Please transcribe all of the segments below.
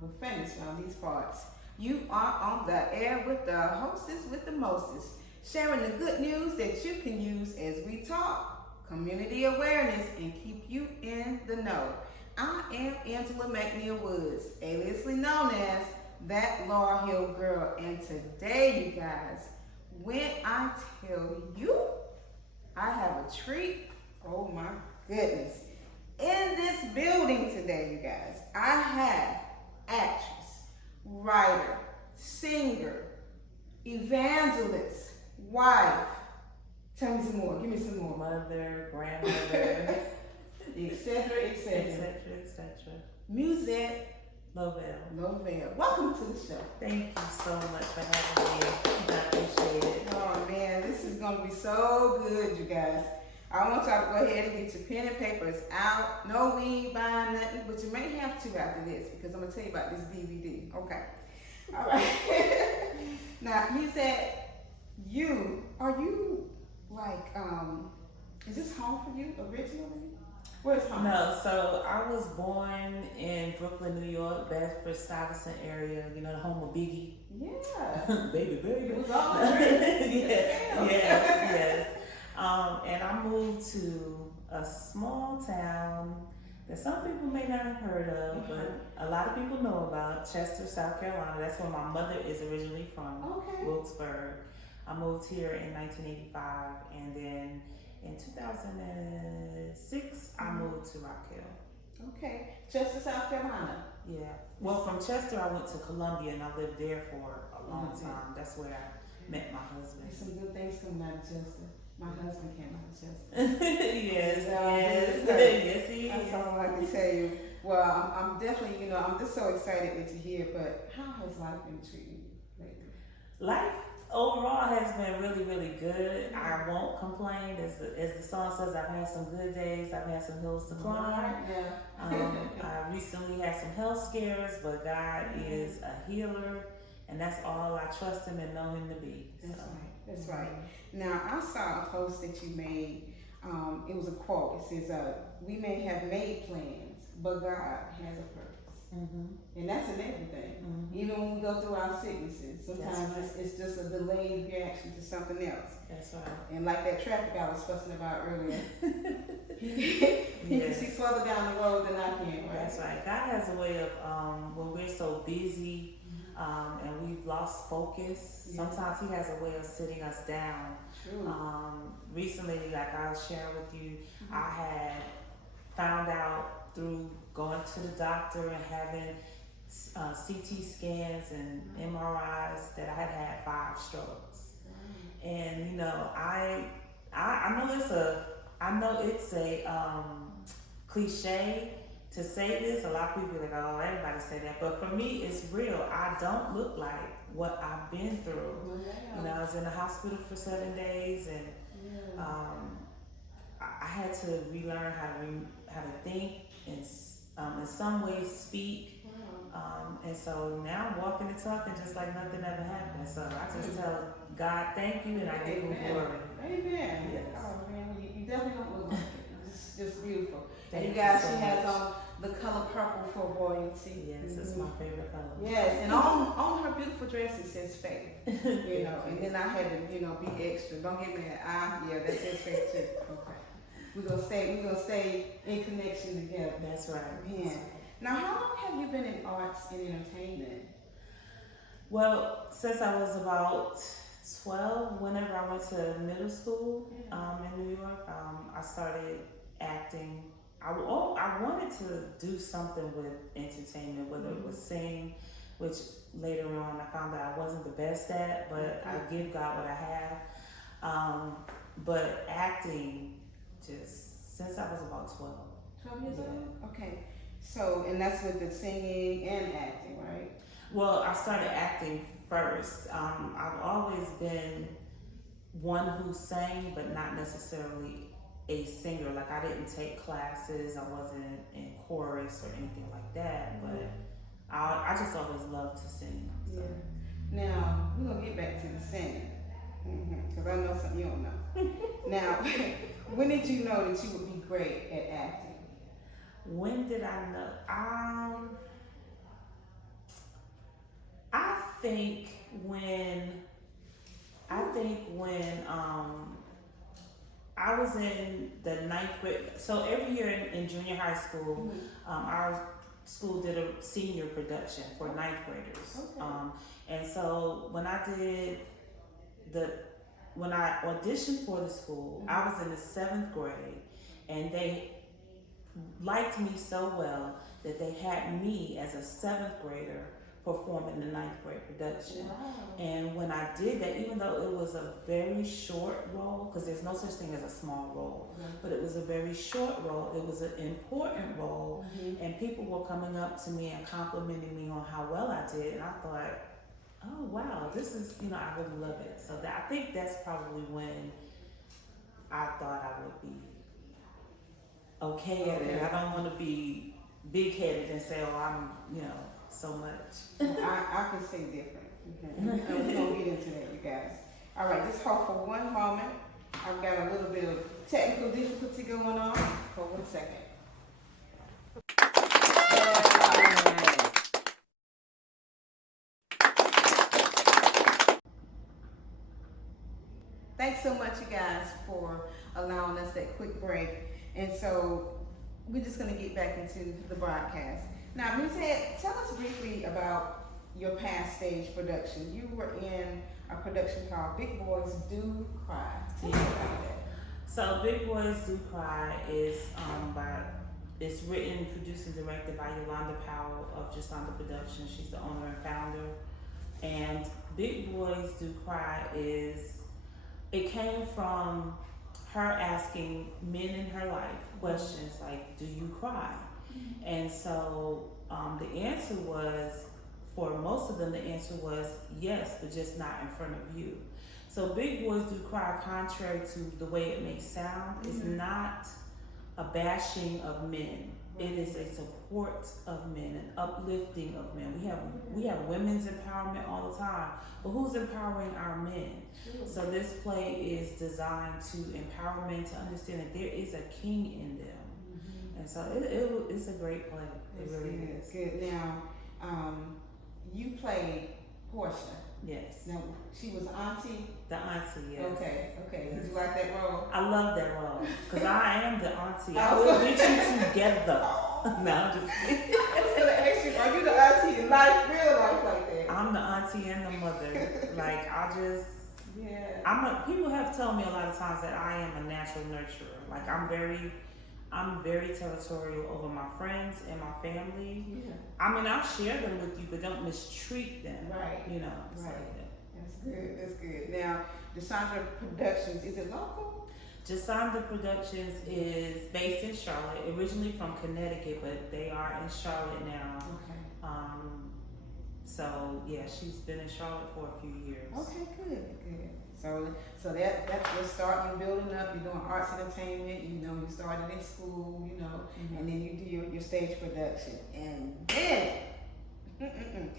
we're famous around these parts. You are on the air with the hostess with the mostest, sharing the good news that you can use as we talk, community awareness, and keep you in the know. I am Angela McNeil Woods, aliasly known as that Laurel Hill Girl, and today, you guys, when I tell you I have a treat, oh my goodness. In this building today, you guys, I have actress, writer, singer, evangelist, wife. Tell me some more. Give me some more. Mother, grandmother, etc., etc. etc., etc. Muzette Lovelle. Welcome to the show. Thank you so much for having me. I appreciate it. Oh man, this is gonna be so good, you guys. I want y'all to go ahead and get your pen and papers out. No, we ain't buying nothing, but you may have to after this because I'm gonna tell you about this DVD. Okay. All right. Now, Muzette, are you like, is this home for you originally? Where's home? No, so I was born in Brooklyn, New York, Bedford-Stuyvesant area, you know, the home of Biggie. Yeah. baby. It was all yes. And I moved to a small town that some people may not have heard of, but a lot of people know about, Chester, South Carolina. That's where my mother is originally from, Wilkesburg. I moved here in 1985, and then in 2006, I moved to Rock Hill. Okay, Chester, South Carolina. Yeah. Well, from Chester, I went to Columbia, and I lived there for a long time. That's where I met my husband. There's some good things coming out of Chester. My husband came out of Chester. yes, he is. That's all I can tell you. Well, I'm definitely, I'm just so excited that you're here, but how has life been treating you lately? Life overall has been really, really good. I won't complain. As the song says, I've had some good days. I've had some hills to climb. I recently had some health scares, but God is a healer, and that's all I trust Him and know Him to be. That's right. Now, I saw a post that you made. It was a quote. It says, we may have made plans, but God has a purpose. And that's in everything. Even when we go through our sicknesses, sometimes it's just a delayed reaction to something else. That's right. And like that traffic I was fussing about earlier, he can see further down the road than I can, right? That's right. God has a way of, when we're so busy and we've lost focus, sometimes He has a way of sitting us down. True. Recently, like I was sharing with you, I had found out through going to the doctor and having CT scans and MRIs that I had 5 strokes. And I know it's a cliche to say this. A lot of people are like, oh, everybody say that, but for me, it's real. I don't look like what I've been through. I was in the hospital for 7 days, and I had to relearn how to think and in some ways speak. And so now I'm walking and talking just like nothing ever happened. So I just tell God thank you, and I give Him glory. Amen. Yes. Oh man, you definitely don't look like it. It's just beautiful. Thank and you guys, so she has much. on the color purple for royalty. Yes, it's my favorite color. Yes, and on her beautiful dress it says faith. And then I had to, be extra. Don't get mad. That says faith too. Okay. We're gonna stay in connection together. That's right. Man. Now, how long have you been in arts and entertainment? Well, since I was about 12, whenever I went to middle school in New York, I started acting. I wanted to do something with entertainment, whether it was sing, which later on I found out I wasn't the best at, but I give God what I have. But acting, just since I was about 12. 12 years old? Okay. So, and that's with the singing and acting, right? Well, I started acting first. I've always been one who sang, but not necessarily a singer. Like, I didn't take classes. I wasn't in chorus or anything like that. But I just always loved to sing. So. Yeah. Now, we're going to get back to the singing. Because I know something you don't know. Now, when did you know that you would be great at acting? When did I know? think when I was in the ninth grade, so every year in junior high school, our school did a senior production for ninth graders. Okay. And so when I auditioned for the school, I was in the 7th grade, and they liked me so well that they had me as a 7th grader perform in the 9th grade production. Wow. And when I did that, even though it was a very short role, because there's no such thing as a small role, but it was a very short role, it was an important role, and people were coming up to me and complimenting me on how well I did, and I thought, oh wow, this is, I really love it. So I think that's probably when I thought I would be okay at it. I don't want to be big-headed and say, oh, I'm, so much. I can say different. Okay. And we don't get into that, you guys. All right, just hold for one moment. I've got a little bit of technical difficulty going on. For 1 second. Thanks so much, you guys, for allowing us that quick break. And so we're just going to get back into the broadcast. Now, Muzette, tell us briefly about your past stage production. You were in a production called Big Boys Do Cry. Tell us about that. So Big Boys Do Cry is it's written, produced, and directed by Yolanda Powell of Jasonda Productions. She's the owner and founder. And Big Boys Do Cry it came from her asking men in her life questions like, do you cry? And so the answer was, for most of them, the answer was yes, but just not in front of you. So Big Boys Do Cry, contrary to the way it may sound, is not a bashing of men. It is a support of men, an uplifting of men. We have women's empowerment all the time, but who's empowering our men? So this play is designed to empower men to understand that there is a king in them. And so it's a great play. It really is. Good. Now, you played Portia. Yes. Now, she was auntie? The auntie, yes. Okay. Did you like that role? I love that role, because I am the auntie. I will get you together. No, I'm just kidding. I was going to ask you, are you the auntie in life, real life like that? I'm the auntie and the mother. Like, people have told me a lot of times that I am a natural nurturer. Like, I'm very territorial over my friends and my family. Yeah. I mean, I'll share them with you, but don't mistreat them. Right. So, right. That's good. Now, Jasonda Productions, is it local? Jasonda Productions is based in Charlotte, originally from Connecticut, but they are in Charlotte now. Okay. So yeah, she's been in Charlotte for a few years. Okay, good. So that's your start. You're building up. You're doing arts entertainment. You started in school. And then you do your stage production, and then.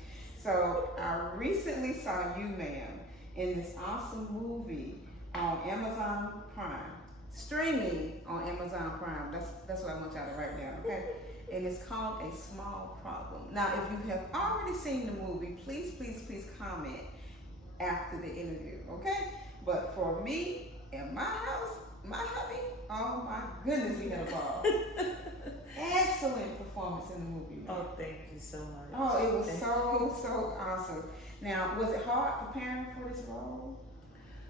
So I recently saw you, ma'am, in this awesome movie on Amazon Prime, streaming on Amazon Prime. That's what I want y'all to write down, okay? And it's called A Small Problem. Now, if you have already seen the movie, please comment after the interview, okay? But for me, in my house, my hubby, oh my goodness, we had a ball. Excellent performance in the movie. Man. Oh, thank you so much. Oh, it was so awesome. Now, was it hard preparing for this role?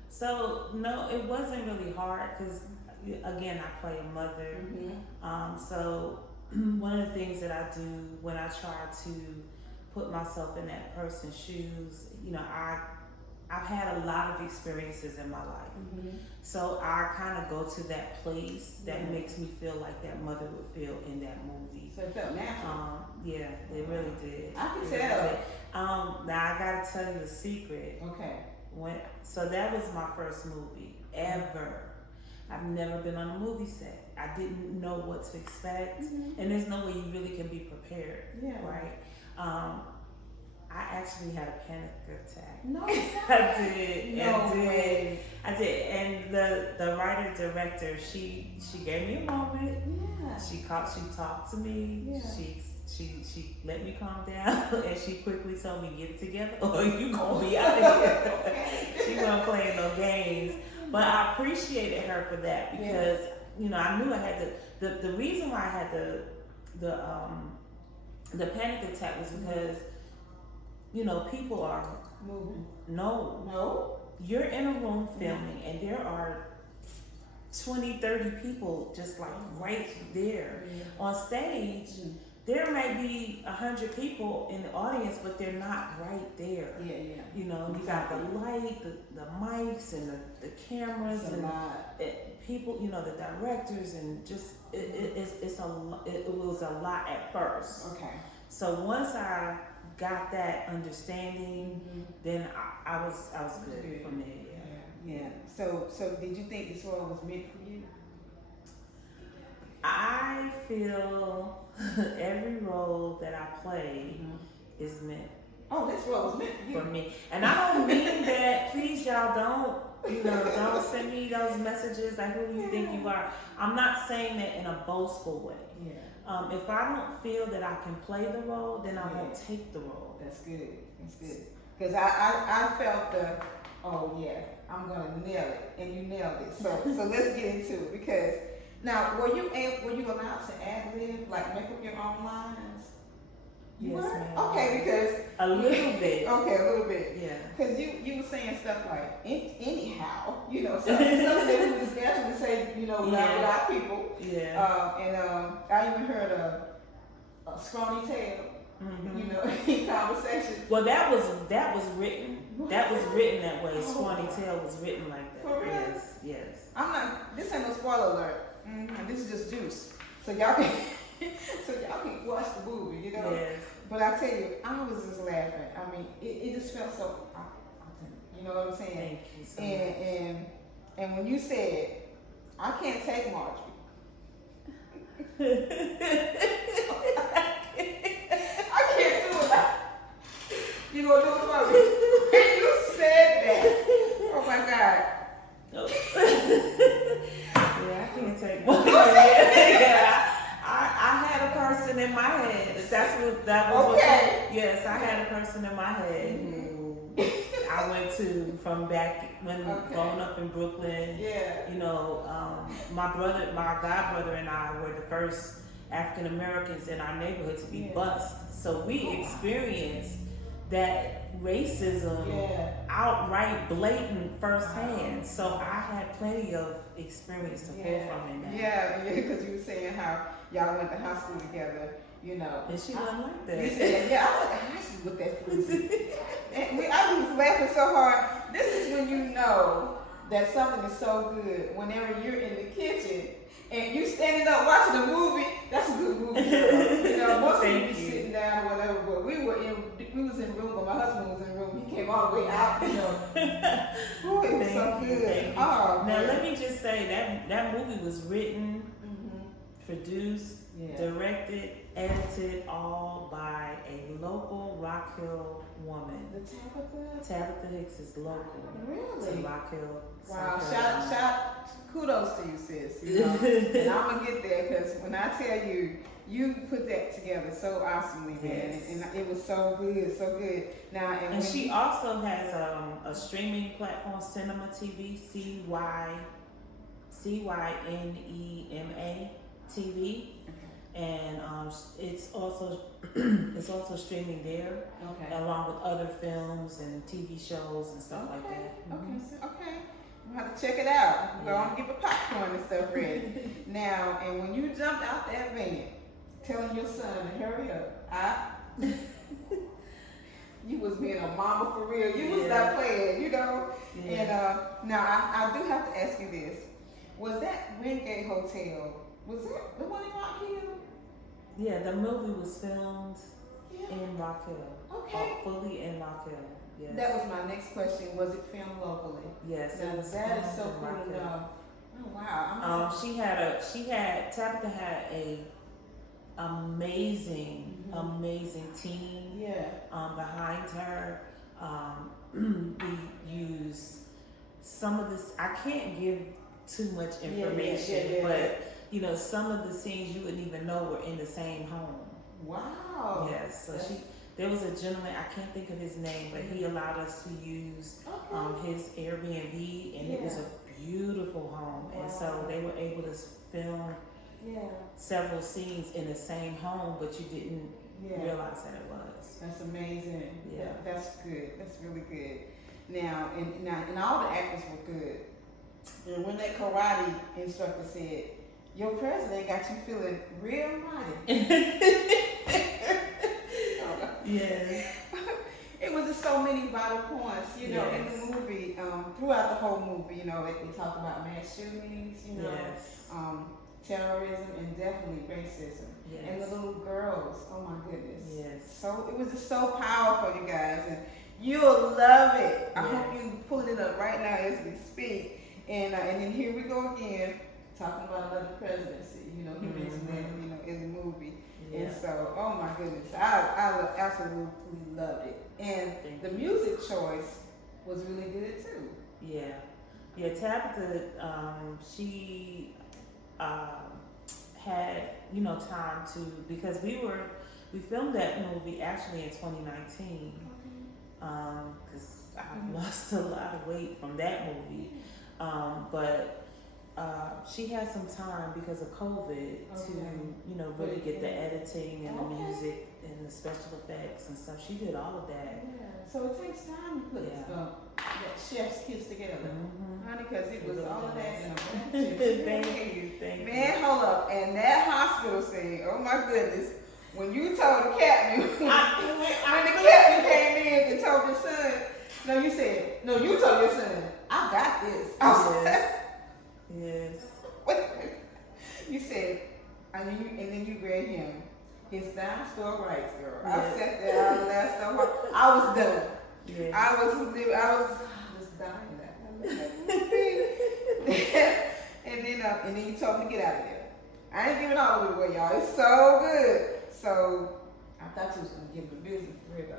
So, no, it wasn't really hard because, again, I play a mother. So, one of the things that I do when I try to put myself in that person's shoes, I've had a lot of experiences in my life. So I kind of go to that place that makes me feel like that mother would feel in that movie. So it felt natural. Yeah, it really did. I can tell. Now I gotta tell you the secret. Okay. So that was my first movie ever. I've never been on a movie set. I didn't know what to expect, and there's no way you really can be prepared, right? I actually had a panic attack. No, I did. No way. I did. And the writer director, she gave me a moment. Yeah. She talked to me. Yeah. She let me calm down, and she quickly told me, get it together or you gonna be out of here. She wasn't playing no games. But I appreciated her for that because I knew I had the reason why I had the panic attack was because people are moving. No. You're in a room filming and there are 20, 30 people just like right there. On stage. There may be 100 people in the audience, but they're not right there. Yeah. You got the light, the mics, and the cameras, and people. The directors, and just it was a lot at first. Okay. So once I got that understanding, then I was good from there. Yeah. So did you think this role was meant for you? I feel every role that I play is meant. Oh, this role was meant for you. For me. And I don't mean that, please y'all don't send me those messages like who do you think you are. I'm not saying that in a boastful way. Yeah. If I don't feel that I can play the role, then I won't take the role. That's good. Because I felt I'm gonna nail it, and you nailed it. So let's get into it because now were you allowed to ad lib, like make up your own lines? Yes, ma'am. Okay, because a little bit. Okay, a little bit. Yeah. Because you were saying stuff like anyhow, something that we just naturally say, without people. Yeah. I even heard a scrawny tail. In conversation. Well, that was written. That was written that way. Scrawny tail was written like that. For real? Yes. I'm not. This ain't no spoiler alert. This is just juice. So y'all can watch the movie. Yes. But I tell you, I was just laughing. I mean, it just felt so. You know what I'm saying? Thank you so much. And when you said, I can't take Marjorie. You gonna do it for me? When you said that, oh my God. Yeah, I can't take one. I had a person in my head. That was okay. Yes, I had a person in my head who I went to from back when growing up in Brooklyn. Yeah. My godbrother and I were the first African Americans in our neighborhood to be bused. So we experienced that racism outright blatant firsthand. So I had plenty of experience to pull from in that. Yeah, because you were saying how y'all went to high school together, And she wasn't like that. You said, I went to high school with that food. And I was laughing so hard. This is when you know that something is so good. Whenever you're in the kitchen and you standing up watching a movie, that's a good movie. Most people be sitting down or whatever, but we was in the room, but my husband was in the room. He came all the way out, Ooh, it was so good. Oh, now let me just say that movie was written, produced, directed, edited, all by a local Rock Hill woman. The Tabitha Hicks is local. Really? To Rock Hill. Wow! Shout, kudos to you, sis. And I'm gonna get there because when I tell you, you put that together so awesomely, man, and it was so good, so good. Now, and she also has a streaming platform, Cinema TV, CYNEMA TV. And it's also streaming there, along with other films and TV shows and stuff like that. Okay. We'll have to check it out. Go on, get the popcorn and stuff ready. Now, and when you jumped out that van, telling your son to hurry up, you was being a mama for real. You was not playing, Yeah. And now I do have to ask you this: was that Wingate Hotel? Was that the one in Rock Hill? Yeah, the movie was filmed in Rock Hill. Okay. Fully in Rock Hill. Yes. That was my next question. Was it filmed locally? Yes. Now, that is so cool to know. Oh wow. Tabitha had amazing team behind her. We use some of this. I can't give too much information, but you know, some of the scenes you wouldn't even know were in the same home. Wow. Yes. So there was a gentleman, I can't think of his name, but he allowed us to use his Airbnb, and it was a beautiful home. And so they were able to film several scenes in the same home, but you didn't realize that it was. That's amazing. Yeah. That's good. That's really good. Now, and all the actors were good. And when that karate instructor said, "Your president got you feeling real mighty." Yes. It was just so many vital points, you know, in the movie, throughout the whole movie, you know, they talk about mass shootings, you know, terrorism, and definitely racism. Yes. And the little girls, oh my goodness. Yes. So it was just so powerful, you guys, and you'll love it. I hope you pulling it up right now as we speak. And then here we go again, talking about another presidency. You know, he mentioned that, you know, in the movie. Yeah. And so, oh my goodness, I absolutely loved it. And the music choice was really good too. Yeah. Yeah, Tabitha, she had, you know, time to, because we filmed that movie actually in 2019. Because I've lost a lot of weight from that movie. But she had some time because of COVID to, you know, really get the editing and the music and the special effects and stuff. She did all of that. Yeah. So it takes time to put that chef's kids together, honey, because it was all of that in a bunch. Thank you. Man, hold up. And that hospital scene, oh my goodness, when you told the captain, when the captain came in and told your son, you told your son, "I got this." I was like, yes. Wait a minute. You said, and then you read him his dime store rights, girl. I sat there, I laughed so hard. I was done. Yes. I was dying that. and then you told me to get out of there. I ain't giving all of it away, y'all. It's so good. So I thought you was gonna give the business for real, though.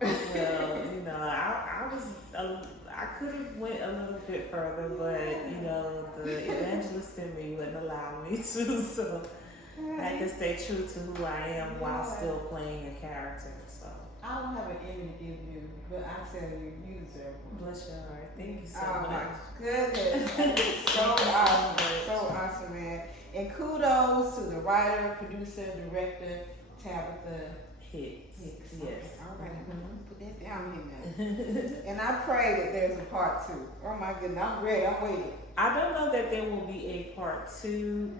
Well, you know, I could have went a little bit further, but you know, the evangelist in me wouldn't allow me to, so I had to stay true to who I am while still playing a character. So I don't have an Emmy to give you, but I tell you, you deserve it. bless your heart. Thank you so Oh much. my goodness. So awesome, man. And kudos to the writer, producer, director, Tabitha Hicks. Hicks. Yes. All right. Put that down here now. And I pray that there's a part 2. Oh my goodness. I'm ready. I'm waiting. I don't know that there will be a part 2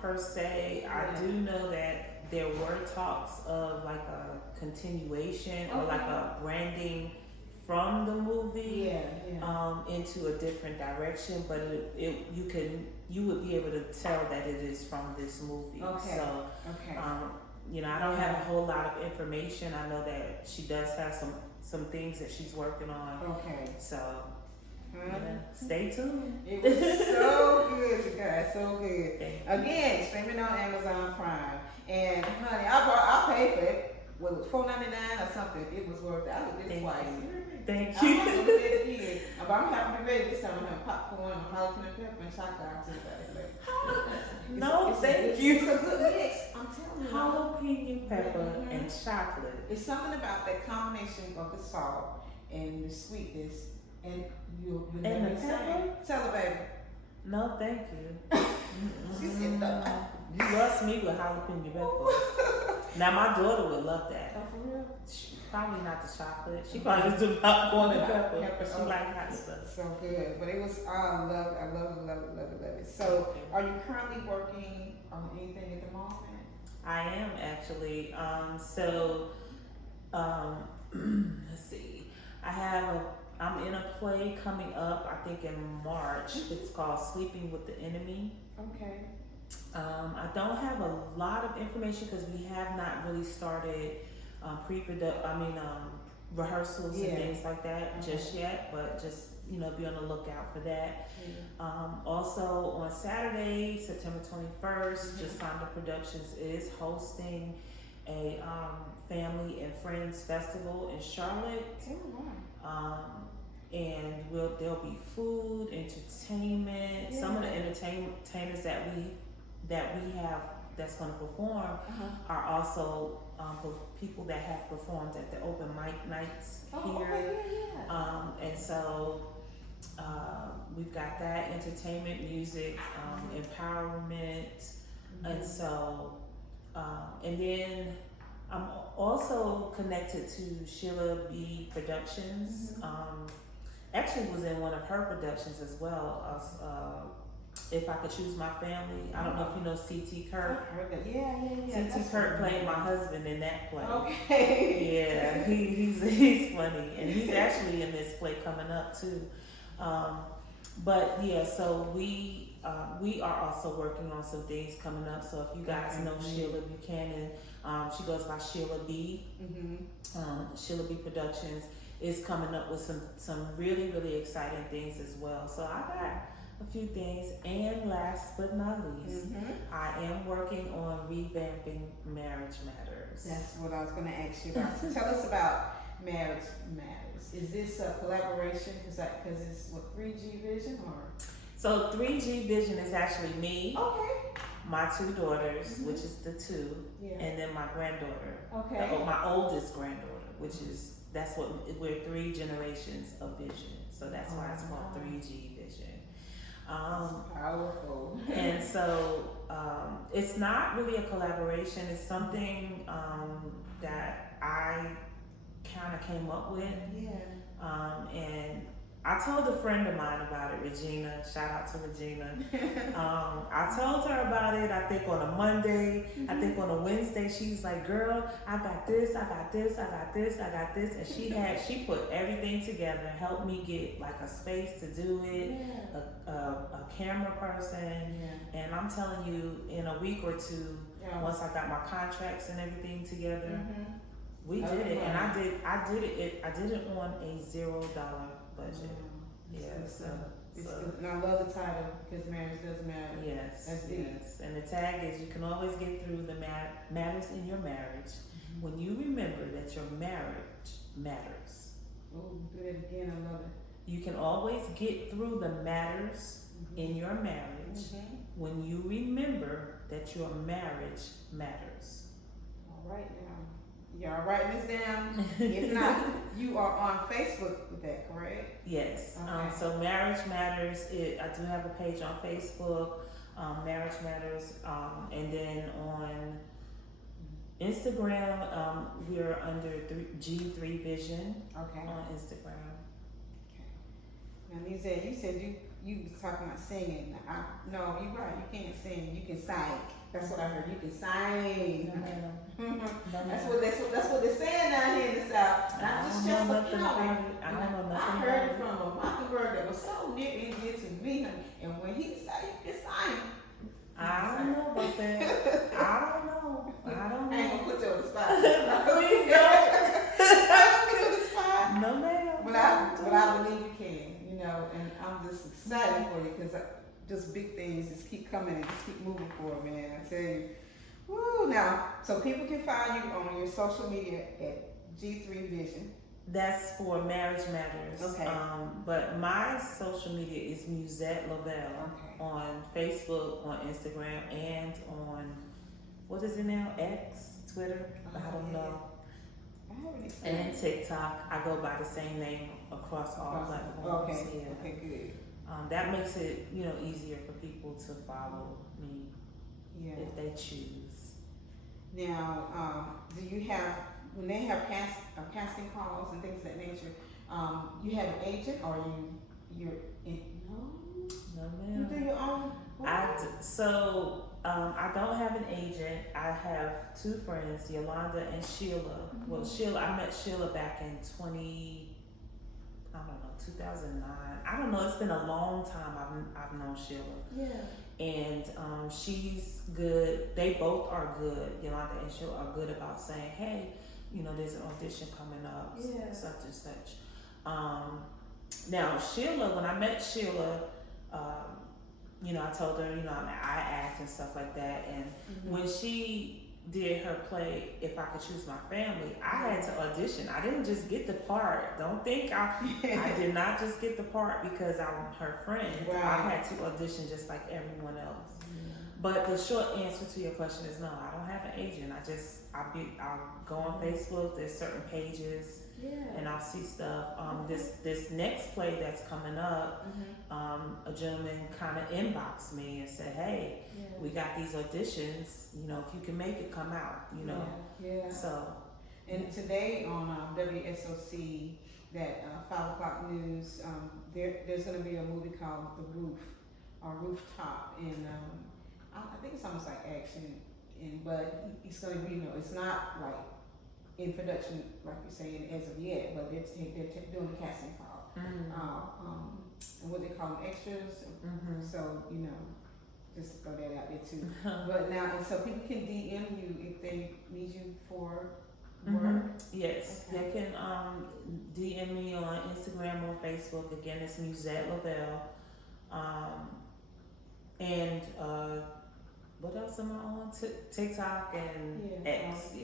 per se. I do know that there were talks of like a continuation or like a branding from the movie into a different direction, but you would be able to tell that it is from this movie. Okay. So you know, I don't have a whole lot of information. I know that she does have some things that she's working on. Okay. So stay tuned. It was so good, you guys, so good. Again, streaming on Amazon Prime. And honey, I paid for it. Was it $4.99 or something? It was worth it. I looked at it twice. Thank you. I'm gonna look at it again. But I'm happy to be ready this time. I have popcorn and jalapeno pepper and chocolate. No, thank you. It's a good mix. I'm telling you. Jalapeno pepper and chocolate. It's something about that combination of the salt and the sweetness, and you'll never be the same. Tell her, baby. No, thank you. She said no. You lost me with jalapeno pepper. Now my daughter would love that. Oh, for real? Probably not the chocolate. She probably just do popcorn and pepper. She like hot stuff. So good, but it was I love it. So, are you currently working on anything at the moment? I am actually. Let's see. I'm in a play coming up, I think in March. It's called Sleeping with the Enemy. Okay. I don't have a lot of information because we have not really started rehearsals and things like that just yet, but just, be on the lookout for that. Yeah. Also on Saturday, September 21st, Just Sonda Productions is hosting a family and friends festival in Charlotte. And there'll be food, entertainment. Yeah. Some of the entertainers that we have that's going to perform are also people that have performed at the open mic nights here. Okay, yeah. And so we've got that entertainment, music, empowerment, and so and then I'm also connected to Sheila B. Productions. Actually was in one of her productions as well. If I Could Choose My Family. I don't know if you know C.T. Kirk. Yeah. C.T. Kirk played my husband in that play. Okay. Yeah, he's funny, and he's actually in this play coming up too. But yeah, so we are also working on some things coming up. So if you guys know Sheila Buchanan, she goes by Sheila B. Sheila B. Productions is coming up with some really, really exciting things as well. So I got a few things, and last but not least, I am working on revamping Marriage Matters. That's what I was going to ask you about. So tell us about Marriage Matters. Is this a collaboration? Because it's what, 3G Vision or? So 3G Vision is actually me, my two daughters, which is the two, and then my granddaughter, my oldest granddaughter, which is we're 3 generations of vision. So that's why it's called 3G Vision. Powerful. And so it's not really a collaboration. It's something that I kind of came up with. And I told a friend of mine about it, Regina. Shout out to Regina. I told her about it, I think on a Monday. I think on a Wednesday, she's like, girl, I got this. And she put everything together, helped me get like a space to do it, a camera person. And I'm telling you, in a week or two, once I got my contracts and everything together, we did it. And I did it on a $0 budget. And I love the title, because marriage does matter. Yes. And the tag is, you can always get through the matters in your marriage when you remember that your marriage matters. Oh, do it again. I love it. You can always get through the matters in your marriage when you remember that your marriage matters. All right now. Y'all writing this down? If not, you are on Facebook with that, correct? Yes. So Marriage Matters, I do have a page on Facebook, Marriage Matters, and then on Instagram, we're under G3 Vision on Instagram. Now, you said you was talking about singing. No, you're right. You can't sing. You can sing. That's what I heard. You can sing. That's what they're saying down here in the South. Not just for County. I heard it from a mockingbird that was so near and dear to me. And when he said you can sing, I don't know about that. I don't know. I ain't gonna put you on the spot. Please don't. I don't put you on the spot. No, ma'am. But I believe you can, and I'm just excited for you, because just big things just keep coming and just keep moving forward, man. I tell you. Woo! Now, so people can find you on your social media at G3 Vision. That's for Marriage Matters. Okay. But my social media is Muzette Lovelle on Facebook, on Instagram, and on, what is it now? X, Twitter? I don't know. And TikTok. I go by the same name across all platforms. Okay, good. That makes it, easier for people to follow me if they choose. Now, do you have, when they have casting calls and things of that nature, you have an agent, or you're in? No, ma'am. You do your own? I don't have an agent. I have two friends, Yolanda and Sheila. Well, I met Sheila back in 2009. I don't know. It's been a long time I've known Sheila. And she's good. They both are good. Yolanda and Sheila are good about saying, hey, there's an audition coming up, such and such. Now Sheila, when I met Sheila, you know, I told her, you know, I act and stuff like that, and when she did her play If I Could Choose My Family, I had to audition. I didn't just get the part. Don't think I did not just get the part because I'm her friend. Right. I had to audition just like everyone else. But the short answer to your question is no, I don't have an agent. I'll go on Facebook, there's certain pages, and I'll see stuff. This next play that's coming up, a gentleman kind of inboxed me and said, hey, we got these auditions, you know, if you can make it, come out, you know. So. And today on WSOC, that 5 o'clock news, there's going to be a movie called The Roof, or Rooftop, and I think it's almost like action, but it's going to be, you know, it's not like in production, like you're saying, as of yet, but they're doing the casting call. And what they call them, extras. So, you know, just throw that out there too. But now, and so people can DM you if they need you for work. Yes, they can DM me on Instagram or Facebook. Again, it's Muzette Lovelle. And what else am I on? TikTok and X.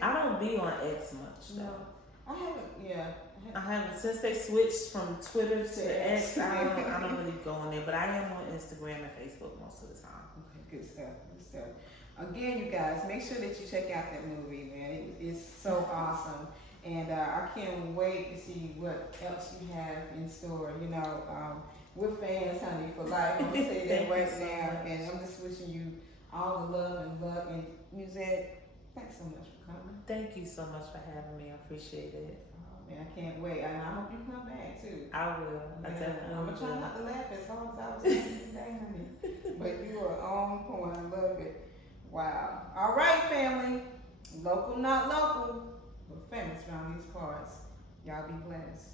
I don't be on X much though. No, I haven't. I haven't since they switched from Twitter to X. I don't really go on there, but I am on Instagram and Facebook most of the time. Okay, good stuff. Good stuff. Again, you guys, make sure that you check out that movie, man. It's so awesome, and I can't wait to see what else you have in store. You know, we're fans, honey, for life. I'm gonna say that right now, and I'm just wishing you all the love and luck. And Muzette, thanks so much for coming. Thank you so much for having me. I appreciate it. Man, I can't wait, and I hope you come back too. I will. I definitely I'm will. gonna try not to laugh as hard as I was laughing today, honey. But you are on point. I love it. Wow. All right, family. Local, not local, but famous around these parts. Y'all be blessed.